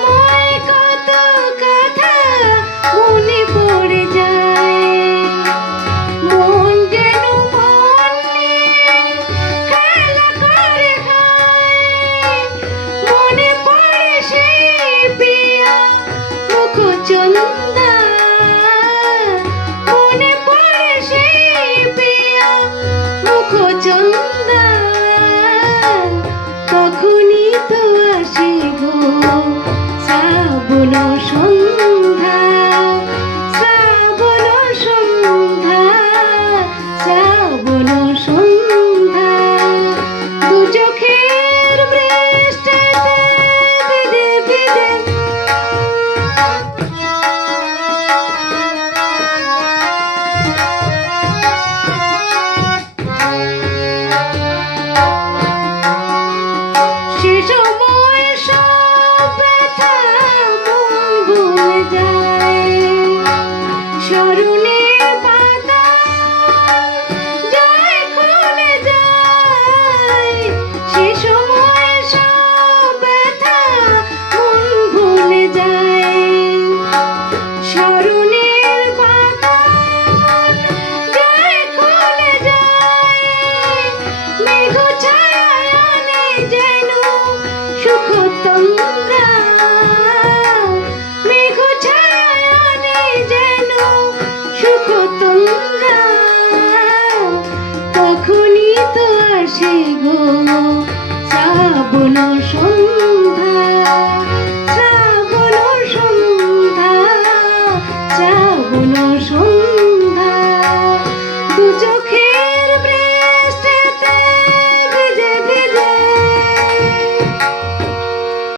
সময় কত কথা মনে পড়ে যায়, মন যেন মন নিয়ে খেলা করে খায়। মনে পড়ে সেই প্রিয় মুখচন্দা, মনে পড়ে সেই প্রিয় মুখচন্দা। তখনই তো আসে গো শ্রাবণ সন্ধ্যা, শ্রাবণ সন্ধ্যা, শ্রাবণ সন্ধ্যা। দু চোখের বৃষ্টিতে ভিজে ভিজে সে সময় সব ব্যথা মন ভুলে যায়, স্মরণে পাতা জয় খুলে যায়। সে সময় সব ব্যথা মন ভুলে যায়, স্মরণের পাতা জয় খুলে যায়। মেঘ ছায়ায় আনে যেন সুখতন্দ্রা, মেঘ ছায়ায় আনে যেন সুখতন্দ্রা। তখনই তো আসে গো শ্রাবণ সন্ধ্যা, শ্রাবণ সন্ধ্যা, শ্রাবণ সন্ধ্যা।